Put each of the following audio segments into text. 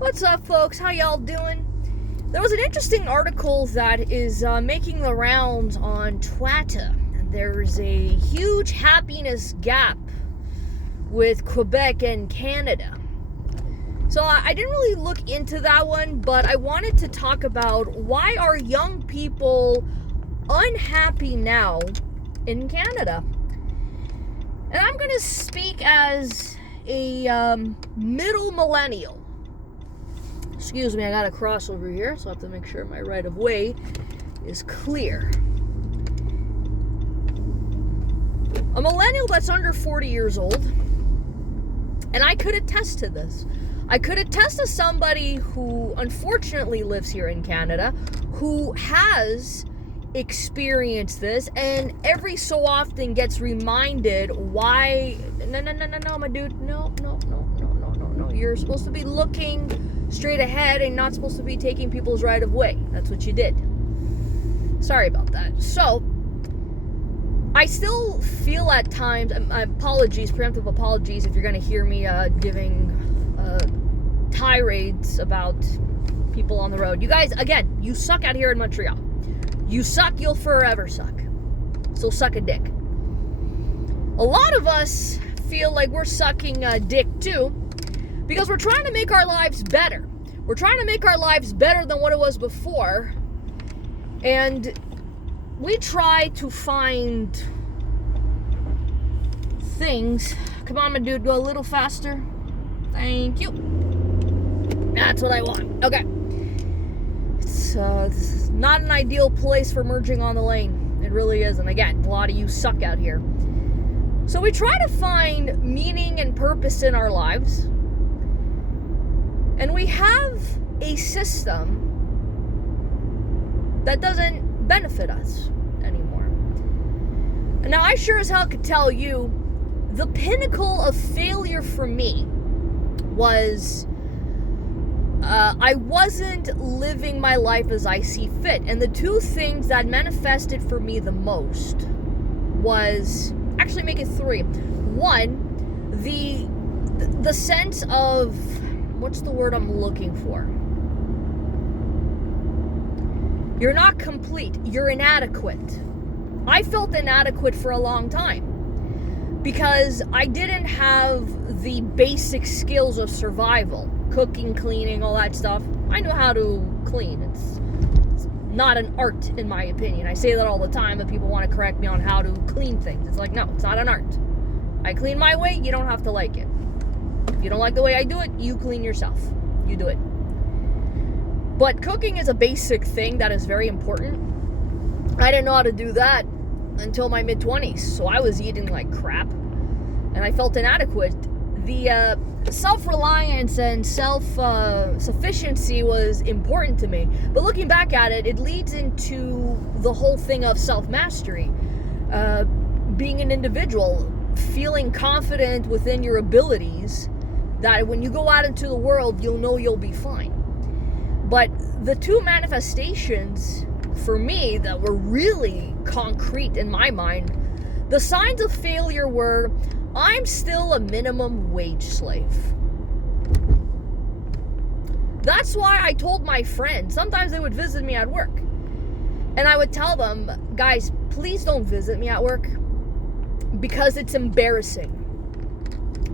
What's up, folks? How y'all doing? There was an interesting article that is making the rounds on Twitter. There's a huge happiness gap with Quebec and Canada. So I didn't really look into that one, but I wanted to talk about why are young people unhappy now in Canada. And I'm going to speak as a middle millennial. Excuse me, I got to cross over here, so I have to make sure my right of way is clear. A millennial that's under 40 years old, and I could attest to this. I could attest to somebody who unfortunately lives here in Canada, who has experienced this, and every so often gets reminded why, no, my dude, no. You're supposed to be looking straight ahead and not supposed to be taking people's right of way. That's what you did. Sorry about that. So, I still feel at times, preemptive apologies if you're going to hear me giving tirades about people on the road. You guys, again, you suck out here in Montreal. You suck, you'll forever suck. So suck a dick. A lot of us feel like we're sucking dick too, because we're trying to make our lives better. We're trying to make our lives better than what it was before. And we try to find things. Come on, my dude, go a little faster. Thank you. That's what I want. Okay. It's not an ideal place for merging on the lane. It really isn't. Again, a lot of you suck out here. So we try to find meaning and purpose in our lives. And we have a system that doesn't benefit us anymore. And now I sure as hell could tell you, the pinnacle of failure for me was I wasn't living my life as I see fit. And the two things that manifested for me the most was, actually make it three. One, the sense of, what's the word I'm looking for? You're not complete. You're inadequate. I felt inadequate for a long time because I didn't have the basic skills of survival. Cooking, cleaning, all that stuff. I know how to clean. It's not an art, in my opinion. I say that all the time, and people want to correct me on how to clean things. It's like, no, it's not an art. I clean my way, you don't have to like it. If you don't like the way I do it, you clean yourself. You do it. But cooking is a basic thing that is very important. I didn't know how to do that until my mid-20s, so I was eating like crap, and I felt inadequate. The self-reliance and self-sufficiency was important to me. But looking back at it, it leads into the whole thing of self-mastery. Being an individual, feeling confident within your abilities, that when you go out into the world, you'll know you'll be fine. But the two manifestations for me that were really concrete in my mind, the signs of failure were, I'm still a minimum wage slave. That's why I told my friends, sometimes they would visit me at work, and I would tell them, guys, please don't visit me at work, because it's embarrassing.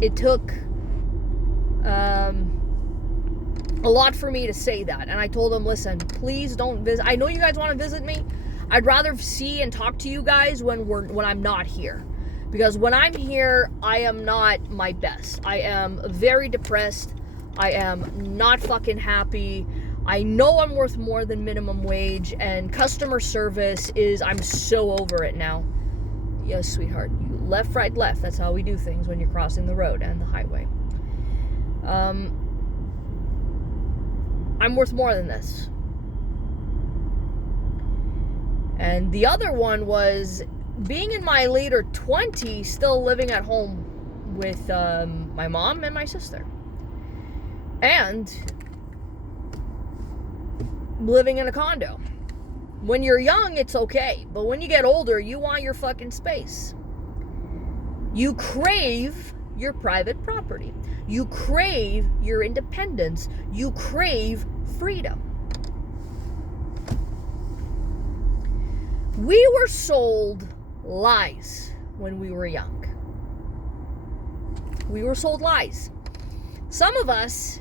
It took a lot for me to say that, and I told them, listen, please don't visit. I know you guys want to visit me. I'd rather see and talk to you guys when I'm not here. Because when I'm here, I am not my best. I am very depressed. I am not fucking happy. I know I'm worth more than minimum wage. And customer service is, I'm so over it now. Yes, sweetheart. You left, right, left. That's how we do things when you're crossing the road and the highway. I'm worth more than this. And the other one was being in my later 20s, still living at home with my mom and my sister. And living in a condo. When you're young, it's okay. But when you get older, you want your fucking space. You crave your private property. You crave your independence. You crave freedom. We were sold lies when we were young. We were sold lies. Some of us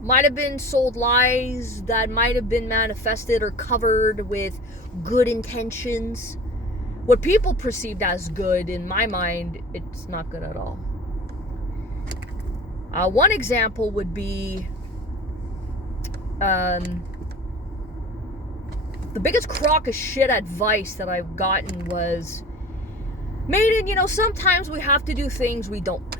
might have been sold lies that might have been manifested or covered with good intentions. What people perceived as good, in my mind, it's not good at all. One example would be the biggest crock of shit advice that I've gotten was, Maiden, sometimes we have to do things we don't like.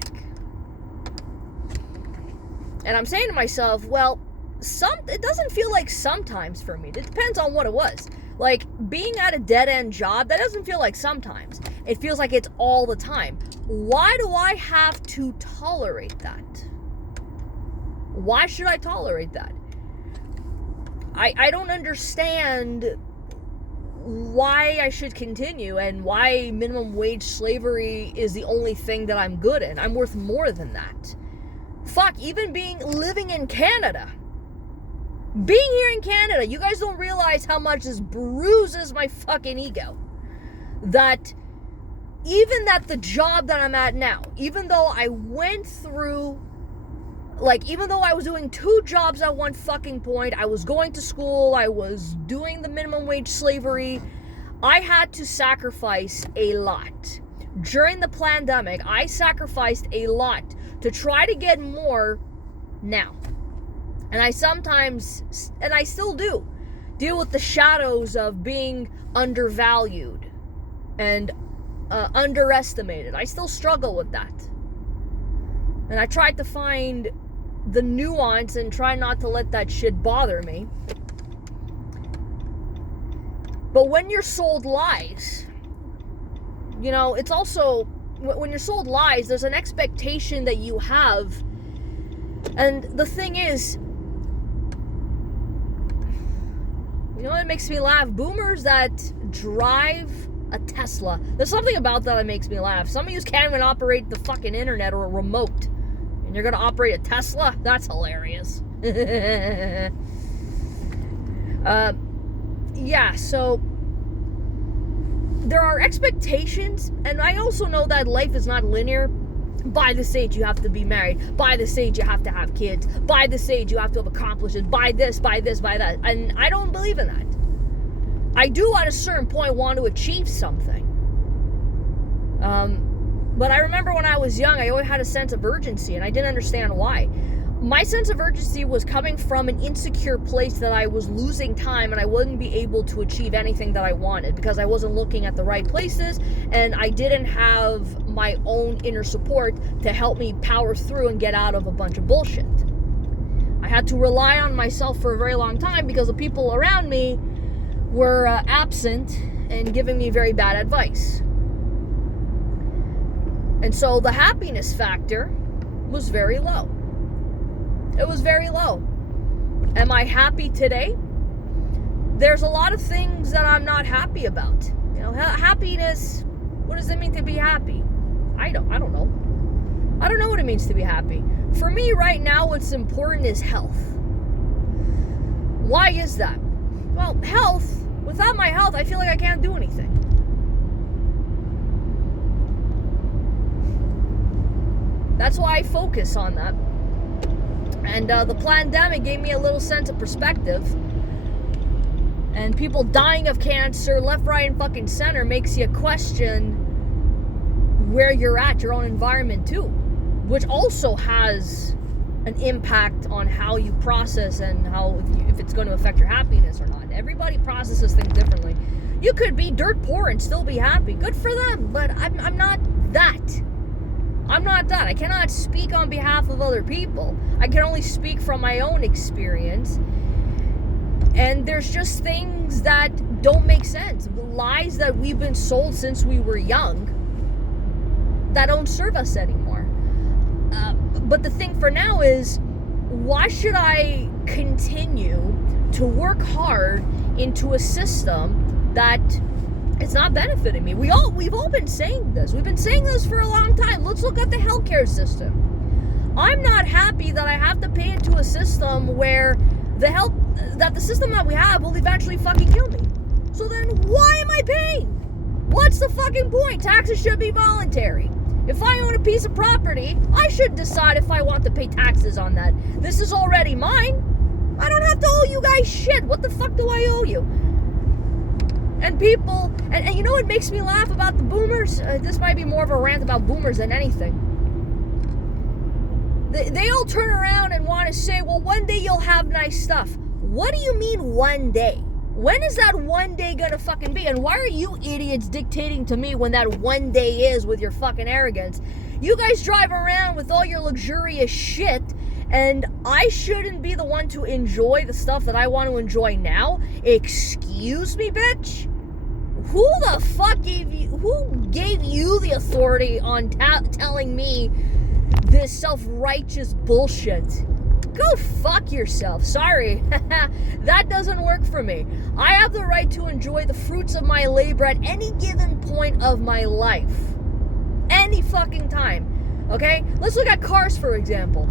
And I'm saying to myself, well, it doesn't feel like sometimes for me. It depends on what it was. Like, being at a dead-end job, that doesn't feel like sometimes. It feels like it's all the time. Why do I have to tolerate that? Why should I tolerate that? I don't understand why I should continue and why minimum wage slavery is the only thing that I'm good in. I'm worth more than that. Fuck, even living in Canada. Being here in Canada, you guys don't realize how much this bruises my fucking ego. That even the job that I'm at now, even though I went through, even though I was doing 2 jobs at one fucking point, I was going to school, I was doing the minimum wage slavery, I had to sacrifice a lot. During the pandemic, I sacrificed a lot to try to get more now. And I sometimes, and I still do, deal with the shadows of being undervalued and underestimated. I still struggle with that. And I tried to find the nuance and try not to let that shit bother me. But when you're sold lies, it's also, when you're sold lies, there's an expectation that you have. And the thing is, what makes me laugh? Boomers that drive a Tesla. There's something about that makes me laugh. Some of you can't even operate the fucking internet or a remote. And you're going to operate a Tesla? That's hilarious. Yeah, so there are expectations, and I also know that life is not linear. By this age, you have to be married. By this age, you have to have kids. By this age, you have to have accomplished. By this, by that. And I don't believe in that. I do, at a certain point, want to achieve something. But I remember when I was young, I always had a sense of urgency, and I didn't understand why. My sense of urgency was coming from an insecure place that I was losing time and I wouldn't be able to achieve anything that I wanted because I wasn't looking at the right places and I didn't have my own inner support to help me power through and get out of a bunch of bullshit. I had to rely on myself for a very long time because the people around me were absent and giving me very bad advice. And so the happiness factor was very low. It was very low. Am I happy today? There's a lot of things that I'm not happy about. Happiness, what does it mean to be happy? I don't know. I don't know what it means to be happy. For me right now, what's important is health. Why is that? Well, health, without my health, I feel like I can't do anything. That's why I focus on that. And the pandemic gave me a little sense of perspective. And people dying of cancer, left, right, and fucking center makes you question where you're at, your own environment too. Which also has an impact on how you process and how, if it's going to affect your happiness or not. Everybody processes things differently. You could be dirt poor and still be happy. Good for them, but I'm not that. I'm not that. I cannot speak on behalf of other people. I can only speak from my own experience. And there's just things that don't make sense. Lies that we've been sold since we were young that don't serve us anymore. But the thing for now is, why should I continue to work hard into a system that It's not benefiting me. We've all been saying this. We've been saying this for a long time. Let's look at the healthcare system. I'm not happy that I have to pay into a system where the system that we have will eventually fucking kill me. So then why am I paying? What's the fucking point? Taxes should be voluntary. If I own a piece of property, I should decide if I want to pay taxes on that. This is already mine. I don't have to owe you guys shit. What the fuck do I owe you? And people, and you know what makes me laugh about the boomers? This might be more of a rant about boomers than anything. They all turn around and want to say, well, one day you'll have nice stuff. What do you mean one day? When is that one day gonna fucking be? And why are you idiots dictating to me when that one day is with your fucking arrogance? You guys drive around with all your luxurious shit, and I shouldn't be the one to enjoy the stuff that I want to enjoy now? Excuse me, bitch? Who the fuck gave you the authority on telling me this self-righteous bullshit? Go fuck yourself. Sorry. That doesn't work for me. I have the right to enjoy the fruits of my labor at any given point of my life. Any fucking time. Okay? Let's look at cars, for example.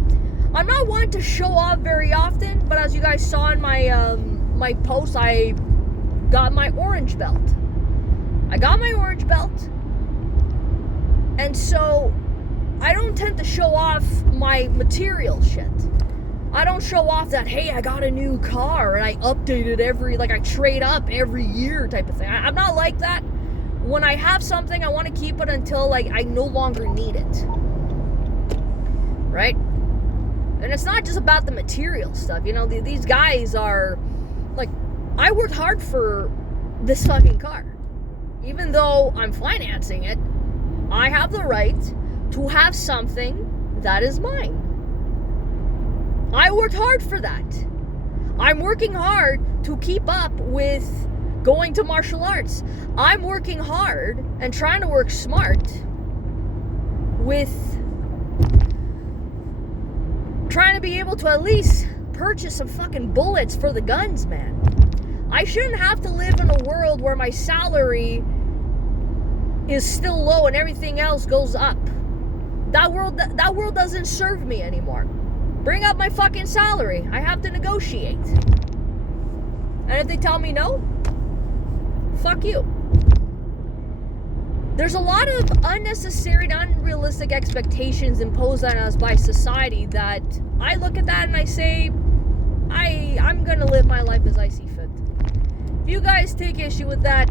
I'm not one to show off very often, but as you guys saw in my my post, I got my orange belt. And so I don't tend to show off my material shit. I don't show off that, hey, I got a new car and I update it I trade up every year type of thing. I'm not like that. When I have something, I want to keep it until I no longer need it. Right? And it's not just about the material stuff. You know, these guys are, I worked hard for this fucking car. Even though I'm financing it, I have the right to have something that is mine. I worked hard for that. I'm working hard to keep up with going to martial arts. I'm working hard and trying to work smart with trying to be able to at least purchase some fucking bullets for the guns, man. I shouldn't have to live in a world where my salary is still low and everything else goes up. That world doesn't serve me anymore. Bring up my fucking salary. I have to negotiate. And if they tell me no, fuck you. There's a lot of unnecessary and unrealistic expectations imposed on us by society that I look at that and I say, I'm gonna live my life as I see fit. If you guys take issue with that,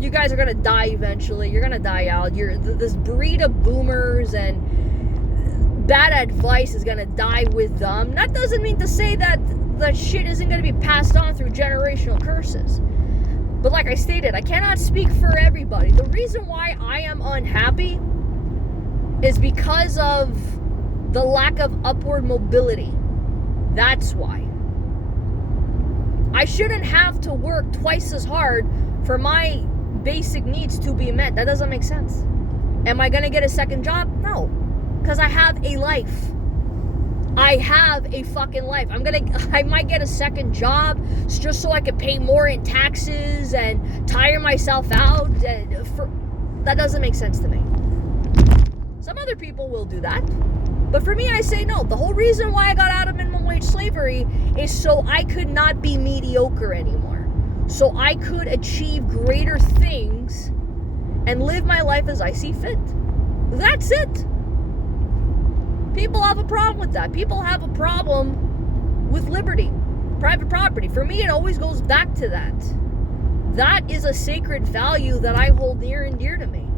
you guys are gonna die eventually. You're gonna die out. This breed of boomers and bad advice is gonna die with them. That doesn't mean to say that the shit isn't gonna be passed on through generational curses. But like I stated, I cannot speak for everybody. The reason why I am unhappy is because of the lack of upward mobility. That's why. I shouldn't have to work twice as hard for my basic needs to be met. That doesn't make sense. Am I gonna get a second job? No. Because I have a life. I have a fucking life. I might get a second job just so I could pay more in taxes and tire myself out. That doesn't make sense to me. Some other people will do that. But for me, I say no. The whole reason why I got out of minimum wage slavery is so I could not be mediocre anymore. So I could achieve greater things and live my life as I see fit. That's it. People have a problem with that. People have a problem with liberty, private property. For me, it always goes back to that. That is a sacred value that I hold near and dear to me.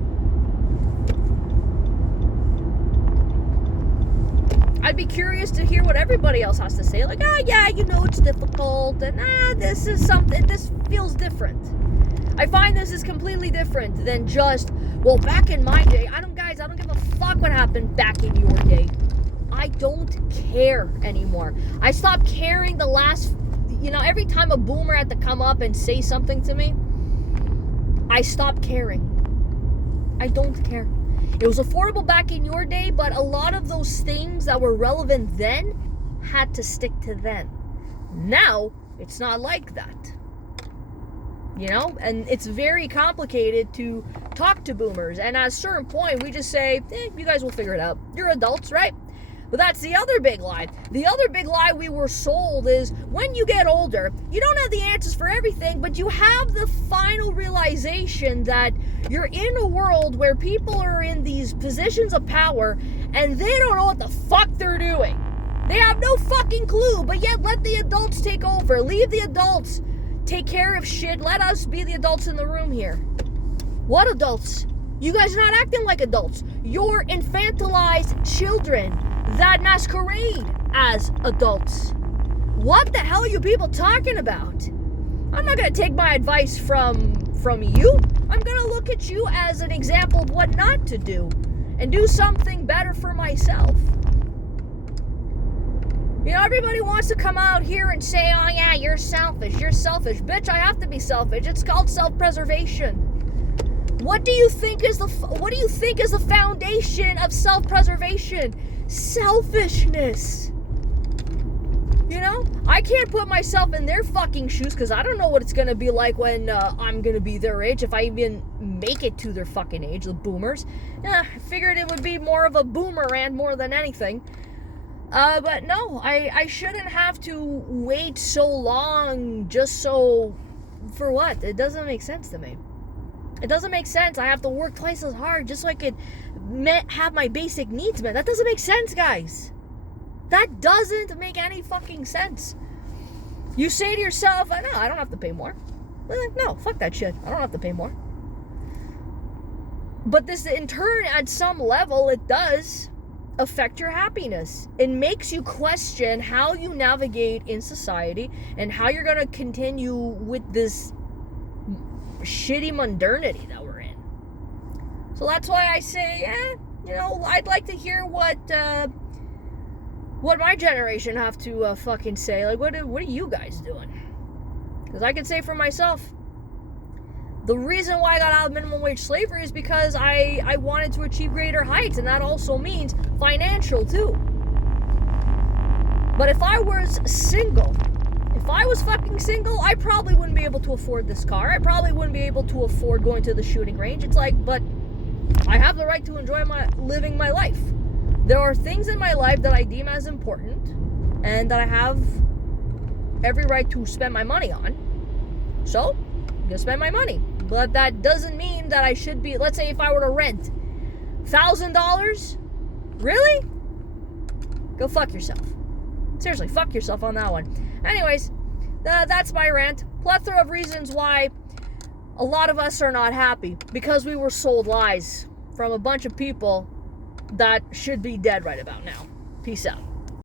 I'd be curious to hear what everybody else has to say. Like, yeah, it's difficult, and this feels different. I find this is completely different than just, well, back in my day, I don't give a fuck what happened back in your day. I don't care anymore. I stopped caring the last, every time a boomer had to come up and say something to me, I stopped caring. I don't care. It was affordable back in your day, but a lot of those things that were relevant then had to stick to then. Now, it's not like that. You know, and it's very complicated to talk to boomers. And at a certain point, we just say, you guys will figure it out. You're adults, right? But that's the other big lie. The other big lie we were sold is when you get older, you don't have the answers for everything, but you have the final realization that you're in a world where people are in these positions of power and they don't know what the fuck they're doing. They have no fucking clue, but yet let the adults take over. Leave the adults take care of shit. Let us be the adults in the room here. What adults? You guys are not acting like adults. You're infantilized children that masquerade as adults. What the hell are you people talking about? I'm not going to take my advice from you. I'm going to look at you as an example of what not to do and do something better for myself. You know, everybody wants to come out here and say, oh yeah, you're selfish. Bitch, I have to be selfish. It's called self-preservation. What do you think is the foundation of self-preservation? Selfishness. You know, I can't put myself in their fucking shoes because I don't know what it's going to be like when I'm going to be their age, if I even make it to their fucking age, the boomers. I figured it would be more of a boomer rant more than anything. But no, I shouldn't have to wait so long just so, for what? It doesn't make sense to me. It doesn't make sense. I have to work twice as hard just so I could have my basic needs met. That doesn't make sense, guys. That doesn't make any fucking sense. You say to yourself, no, I don't have to pay more. No, fuck that shit. I don't have to pay more. But this, in turn, at some level, it does affect your happiness. It makes you question how you navigate in society and how you're going to continue with this shitty modernity that we're in. So that's why I say, you know, I'd like to hear what my generation have to fucking say. Like, what are you guys doing? Because I can say for myself, the reason why I got out of minimum wage slavery is because I wanted to achieve greater heights, and that also means financial too. But if I was single, if I was fucking single, I probably wouldn't be able to afford this car. I probably wouldn't be able to afford going to the shooting range. It's like, but I have the right to enjoy living my life. There are things in my life that I deem as important and that I have every right to spend my money on. So, I'm gonna spend my money. But that doesn't mean that I should be, let's say if I were to rent $1,000, really? Go fuck yourself. Seriously, fuck yourself on that one. Anyways, that's my rant. Plethora of reasons why a lot of us are not happy. Because we were sold lies from a bunch of people that should be dead right about now. Peace out.